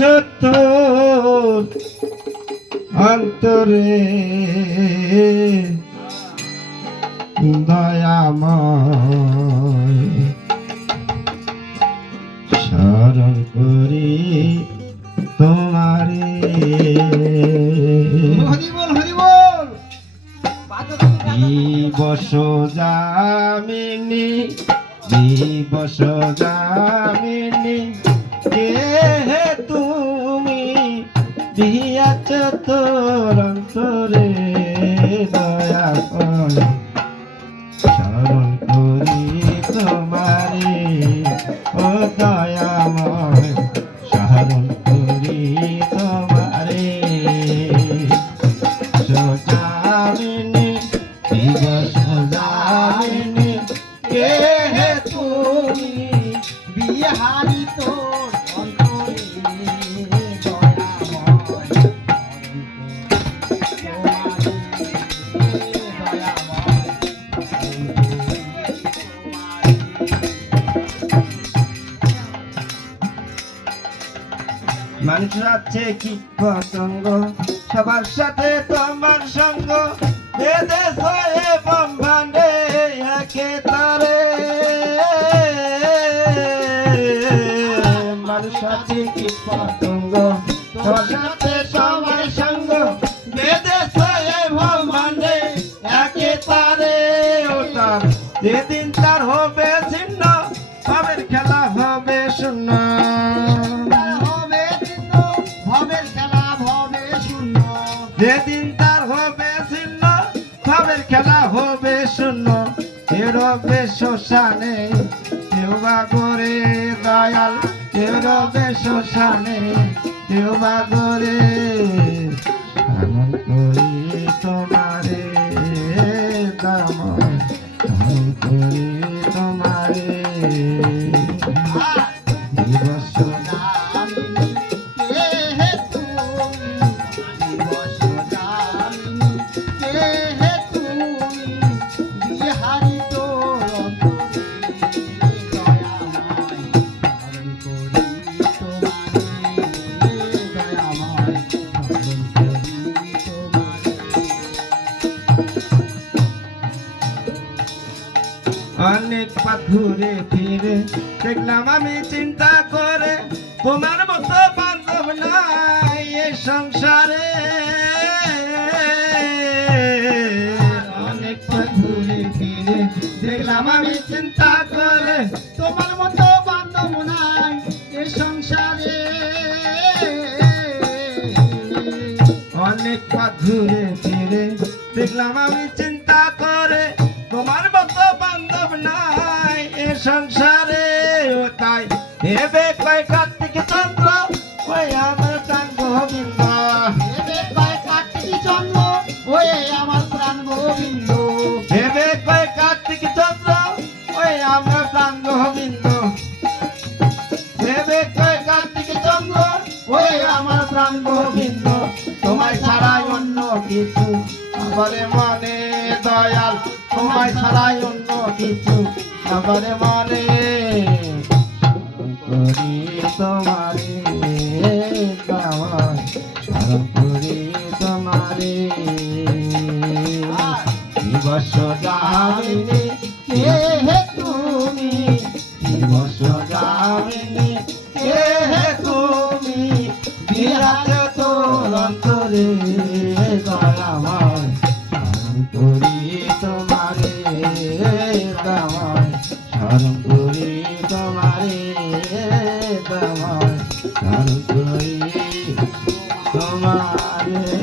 দিয়াছো তোর অন্তরে দয়াময় স্মরণ করি তোমারে দিবস যামিনী দিবস যামিনী কে হে তুমি দিয়াছ তোর অন্তরে দয়া করে স্মরণ করি তোমারে ও দয়াময় স্মরণ করি তোমারে সোজামিনী দিবস যামিনী কে হে তুমি বিহারি তোর অন্তরে মানুষ আছে কীট পতঙ্গ সবার সাথে তোমার সঙ্গ বেদে সয়ে ব্রহ্মাণ্ডে একে তারে মানুষ আছে কীট পতঙ্গ সবার সাথে তোমার সঙ্গ বেদে সয়ে ব্রহ্মাণ্ডে একে তারে ও তার যেদিন তার হবে ছিন্ন ভাবের খেলা হবে শূন্য যেদিন তার হবে শূন্য ভাবের খেলা হবে শূন্য এর হবে শ্মশানে কেউ বা করে দয়াল কেউ রবে শ্মশানে কেউ বা করে স্মরণ করি তোমারে দাময় স্মরণ করি তোমারে দিবস অনেক পথ ঘুরে ফিরে দেখলাম আমি চিন্তা করে তোমার মতো বান্ধব নাই এই সংসারে অনেক পথ ঘুরে ফিরে দেখলাম আমি চিন্তা করে তোমার মতো বান্ধব নাই এই সংসারে অনেক পথ ঘুরে ফিরে দেখলাম আমি চিন্তা করে তোমার মতো বান্ধব নাই এ সংসারে ও তাই হেবে কয় কার্তিক চন্দ্র ওই আমার প্রাণ গোবিন্দ হেবে কয় কার্তিক চন্দ্র ওই আমার প্রাণ গোবিন্দ হেবে কয় কার্তিক চন্দ্র ওই আমার প্রাণ গোবিন্দ হেবে কয় কার্তিক চন্দ্র ওই আমার প্রাণ গোবিন্দ তোমায় ছাড়াই অন্য কিছু বলে মনে দয়াল তোমায় ছাড়াই অন্য কিছু আমার মনে করি তোমারে স্মরণ করি তোমারে দিবস যামিনী কে হে তুমি দিবস যামিনী কে হে তুমি বিরাজ তোর অন্তরে দয়াময় স্মরণ করি তোমারে দয়াময় স্মরণ করি তোমারে দয়াময় স্মরণ করি তোমারে